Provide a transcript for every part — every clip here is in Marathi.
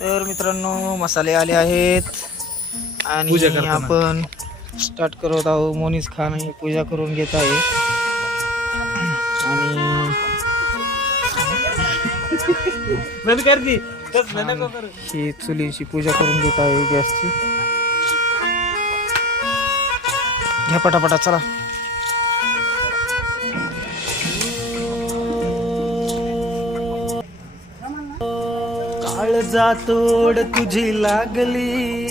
तर मित्रांनो मसाले आले आहेत. आणि. आपण स्टार्ट करत आहोत. मोनीस खान हे पूजा करून घेत आहे. आणि. ही चुलीची पूजा करून घेत आहे गॅसची घ्या पटापटा चला. जातोड तुझी लागली.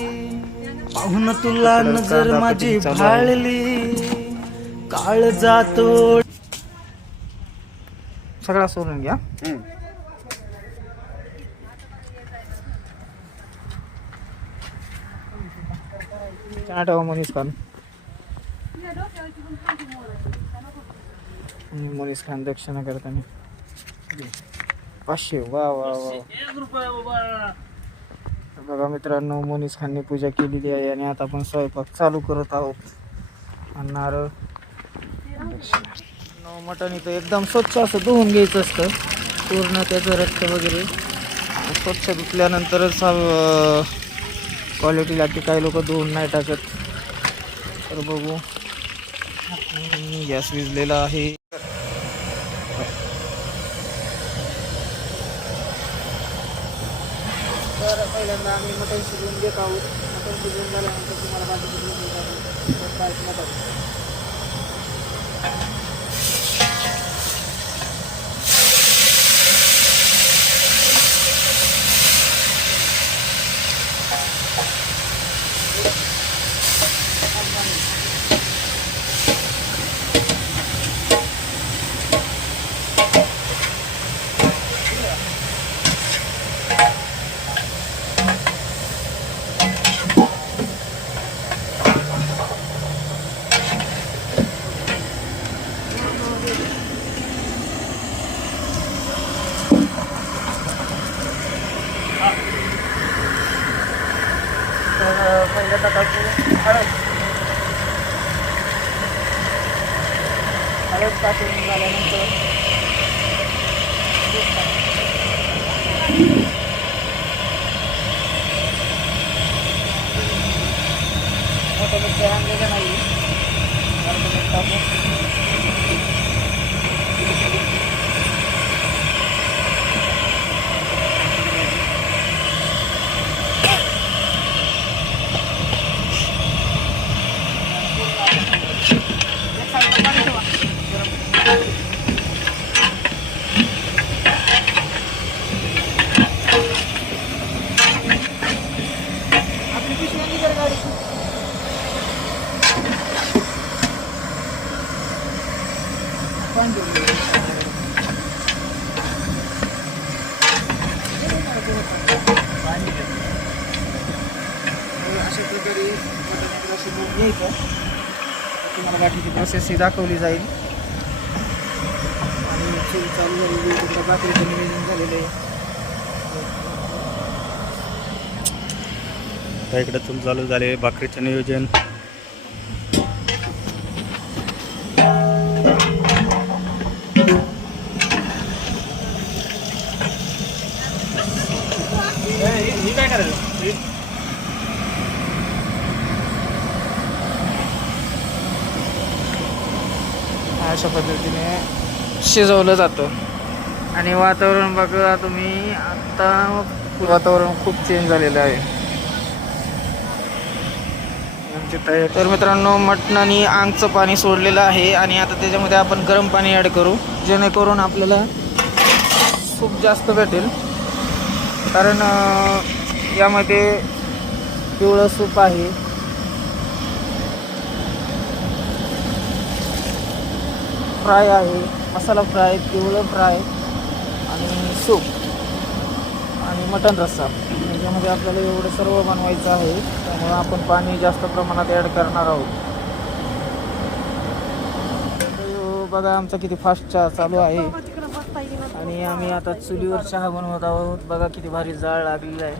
पाहून तुला नजर माझी. भाळली. काळ जातोड सगळा सोडून घ्या. मोनीस खान? मोनीस खान दक्षिणा करताना. पाचशे. वा वा वा. बघा मित्रांनो मोनीस खानने पूजा केलेली आहे आणि आता आपण स्वयंपाक चालू करत आहोत. आणि नारळ. दक्षिणा. मटण इथं एकदम स्वच्छ असं धुवून घ्यायचं असतं. पूर्ण त्याचं रक्त वगैरे. स्वच्छ धुतल्यानंतरच क्वालिटी लागते काही लोक धुवून नाही टाकत. तर बघू. गॅस विजलेला आहे. आता आम्ही मटण शिजवून घेत आहोत मटण शिजवून झाल्यानंतर तुम्हाला बाकी शिजवून घेत आहोत मटण? मोठं मिरची आणलेलं नाही अर्ध मीठ टाकू आपली पिशवी आणली का रे गाडीची? पाणी देऊ. तर अशा प्रकारे मटण एकदा शिजवून घ्यायचं तुम्हाला बाकीची प्रोसेस ही दाखवली जाईल. आणि चूल चालू झालेली तुमच्या बाकरीचं नियोजन झालेलं आहे. आता इकडे चूल चालू झाले भाकरीचं नियोजन. शिजवलं जातं. आणि वातावरण बघा तुम्ही आता वातावरण खूप चेंज झालेलं आहे. तर मित्रांनो मटणाने आंगचं पाणी सोडलेलं आहे आणि आता त्याच्यामध्ये आपण गरम पाणी ॲड करू जेणेकरून आपल्याला सूप जास्त भेटेल. कारण यामध्ये पिवळं सूप आहे. फ्राय आहे. मसाला फ्राय पिवळं फ्राय आणि सूप आणि मटण रस्सा. याच्यामध्ये आपल्याला एवढं सर्व बनवायचं आहे त्यामुळे आपण पाणी जास्त प्रमाणात ॲड करणार आहोत. बघा आमचा किती फास्ट चहा चालू आहे. आणि आम्ही आता चुलीवर चहा बनवत आहोत. बघा किती भारी जाळ लागलेला आहे.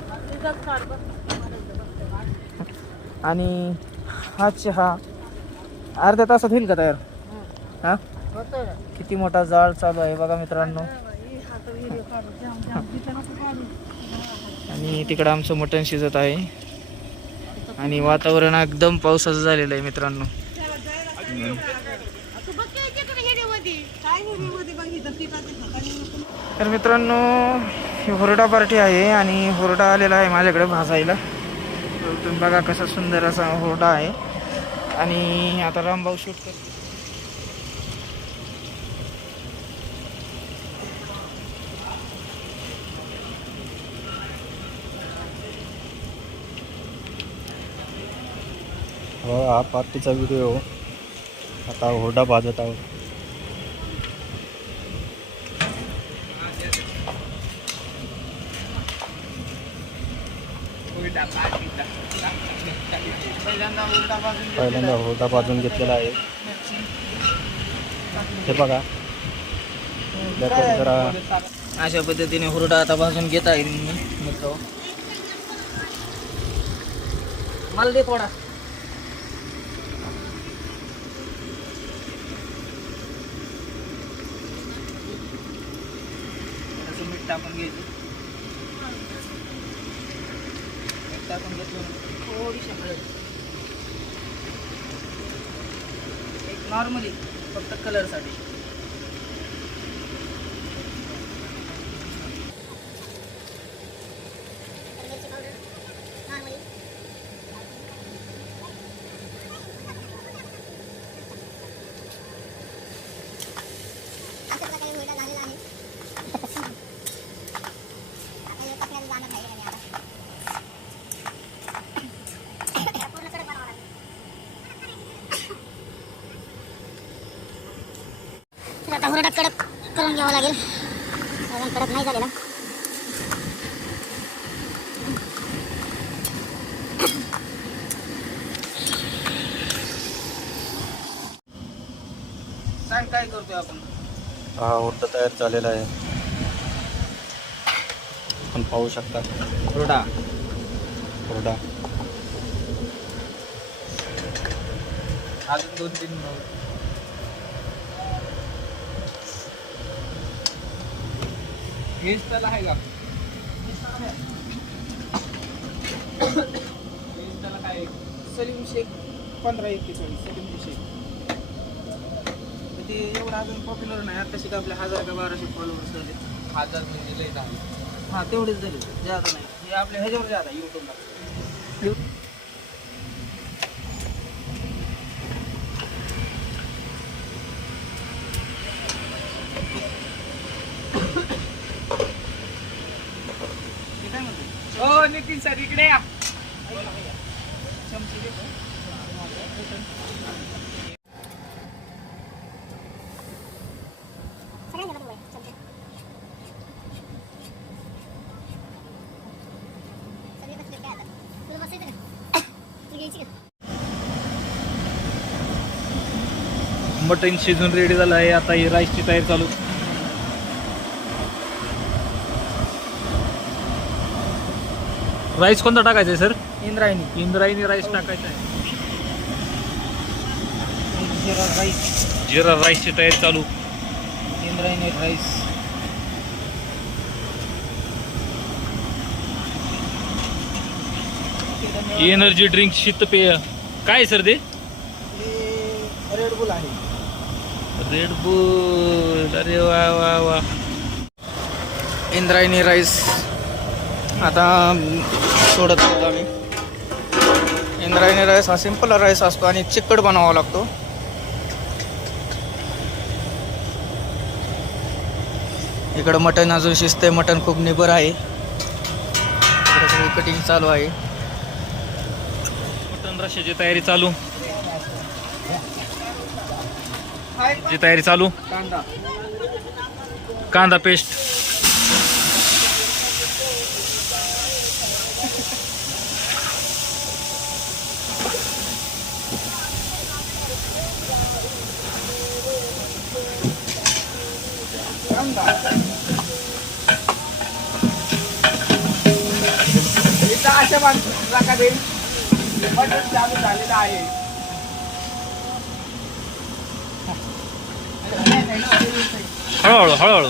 आणि हा चहा अर्ध्या तासात होईल का तयार? हा? किती मोठा जाळ चालू आहे बघा मित्रांनो. आणि तिकडं आमचं मटण शिजत आहे. आणि वातावरण एकदम पावसाचं झालेलं आहे मित्रांनो. तर मित्रांनो ही हुरडा पार्टी आहे आणि हुरडा आलेला आहे माझ्याकडे भाजायला. तुम्ही बघा कसा सुंदर असा हुरडा आहे. आणि आता रामभाऊ शूट करतो हो हा पार्टीचा व्हिडिओ आता हुरडा भाजत आहोत. पहिल्यांदा हुरडा भाजून घेतलेला पहिल्यांदा आहे. हुरडा भाजून घेतलेला आहे हे बघा. जरा अशा पद्धतीने हुरडा आता भाजून घेत आहे मी मित्र. मला दे थोडा. टाकून घ्यायचं टाकून घेतलं थोडीशी हळद एक नॉर्मली फक्त कलरसाठी हुरडा कडक करून घ्यावा लागेल. अजून कडक नाही झालेला. सांग काय करतोय आपण? हा हुरडा तयार झालेला आहे. आपण पाहू शकता. हुरडा हुरडा अजून दोन तीन त्याला आहे का? त्याला काय सलीम शेख. पंधरा एक्केचाळीस सलीम शेख. ते एवढं अजून पॉप्युलर नाही. आता शिका आपले हजार का बाराशे फॉलोअर्स झाले. हजार म्हणजे लय झाले. हां तेवढेच झाले. जादा नाही. हे आपल्या ह्याच्यावर जादा यूट्यूबला हो नितीन सर इकडे या चमचे देतो. सगळ्यांना बघू चमचे सगळे बसले काय आता तुला बसायचं का तू घ्यायची मटन शिजून रेडी झालं आहे. आता ही राईसची तयारी चालू. राईस कोणता टाकायचा आहे सर इंद्रायणी. इंद्रायणी राईस टाकायचा आहे. जिरा राईस जिरा राईसची तयारी चालू. इंद्रायणी राईस एनर्जी ड्रिंक शीतपेय काय आहे सर ते? रेड बुल आहे. रेड बुल अरे वा वा वा. इंद्रायणी राईस आता सोडत होतो आम्ही. इंद्रायणी राईस हा सिंपल राईस असतो आणि चिकट बनवावा लागतो. इकडं मटण अजून शिजतंय मटण खूप निबर आहे. इकडे सगळी कटिंग चालू आहे. मटन रश्याची तयारी चालू. जी तयारी चालू. कांदा. कांदा पेस्ट इथं अशा प्रकारे मटण चालू झालेलं आहे. हळूहळू हळूहळू.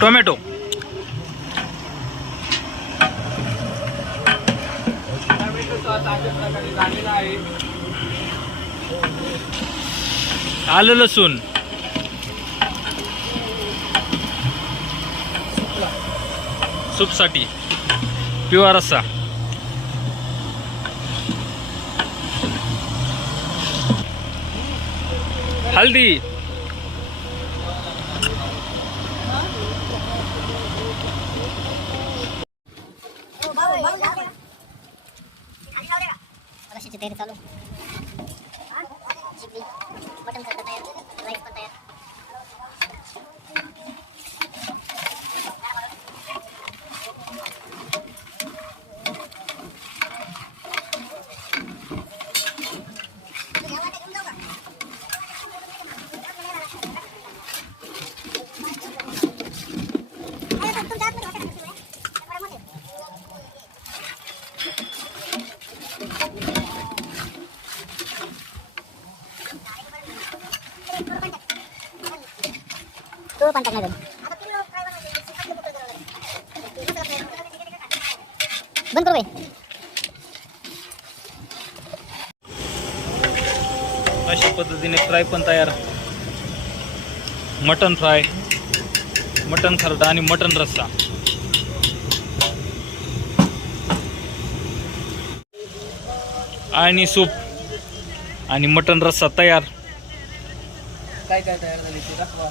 टोमॅटो. आलं लसूण. सूपसाठी. पिवळा रस्सा. हल्दी. तो पण टाकणार बंद करू अशा पद्धतीने फ्राय पण तयार. मटन फ्राय मटन खरडा आणि मटन रस्सा. आणि सूप आणि मटन रस्सा तयार. काय काय तयार झाली ती दाखवा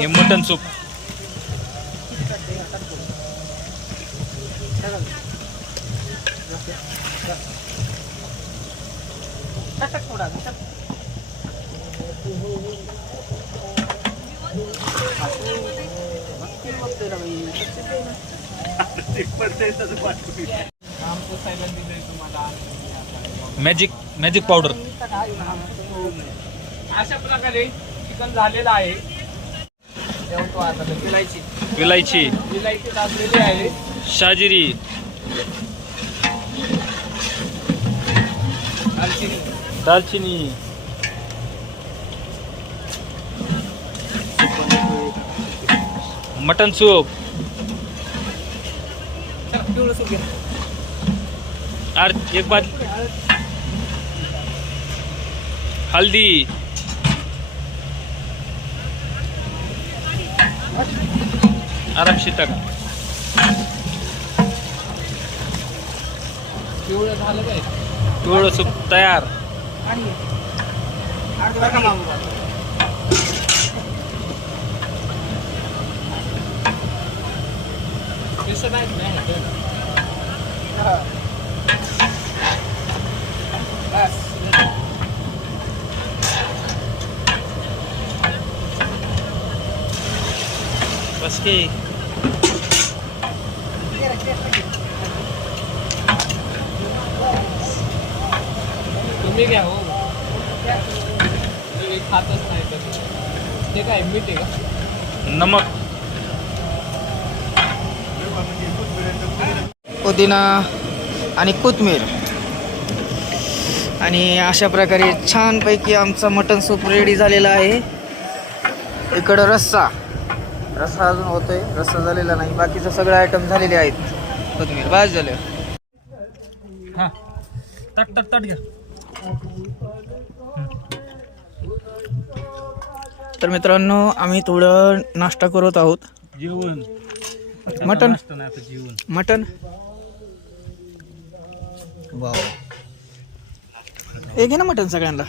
हे मटन तुम्हाला. मॅजिक मॅजिक पावडर अशा प्रकारे चिकन झालेलं आहे विलायची. विलायची. विलायची टाकलेली आहे. शाजिरी. दालचिनी. दालचिनी. Mutton soup. पिवळं सूप घे. और एक बात. हल्दी. आरामशीर टाका पिवळं झालं काय? पिवळं सूप तयार? दिसत आहेत नाही? बस की तुम्ही घ्या हो. तुम्ही खातच नाही तर. ते काय मीठ आहे का? नमक. पुदिना आणि कोथमीर. आणि अशा प्रकारे छानपैकी आमचा मटन सूप रेडी झालेला आहे. इकडं रस्सा. रस्सा अजून होतोय. रस्सा झालेला नाही. बाकीचे सगळे आयटम झालेले आहेत. कोथिंबीर बाज झाले. हा. ताट ताट ताट घ्या. तर मित्रांनो आम्ही थोडं नाश्ता करत आहोत. जेवण. मटन वाव. हे घे ना मटन सगळ्यांना.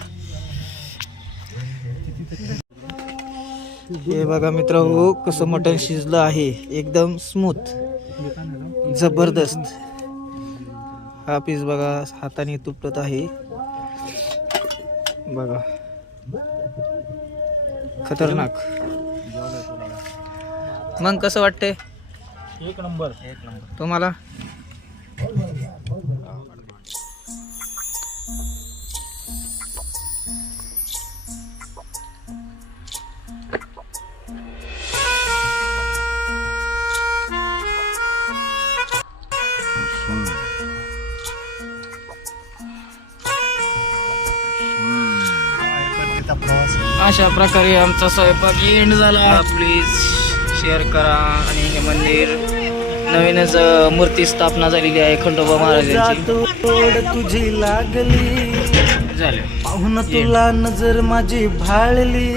हे बघा मित्र हो कसं मटन शिजलं आहे. एकदम स्मूथ जबरदस्त. हा पीस बघा हाताने तुटत आहे. बघा. खतरनाक. मग कसं वाटतंय? एक नंबर एक नंबर. तुम्हाला? अशा प्रकारे आमचा स्वयंपाक एंड झाला. प्लीज शेअर करा. आणि हे मंदिर नवीनच मूर्ती स्थापना झालेली आहे खंडोबा महाराजांची. तुझी लागली. झाले. पाहून तुला नजर माझी भाळली.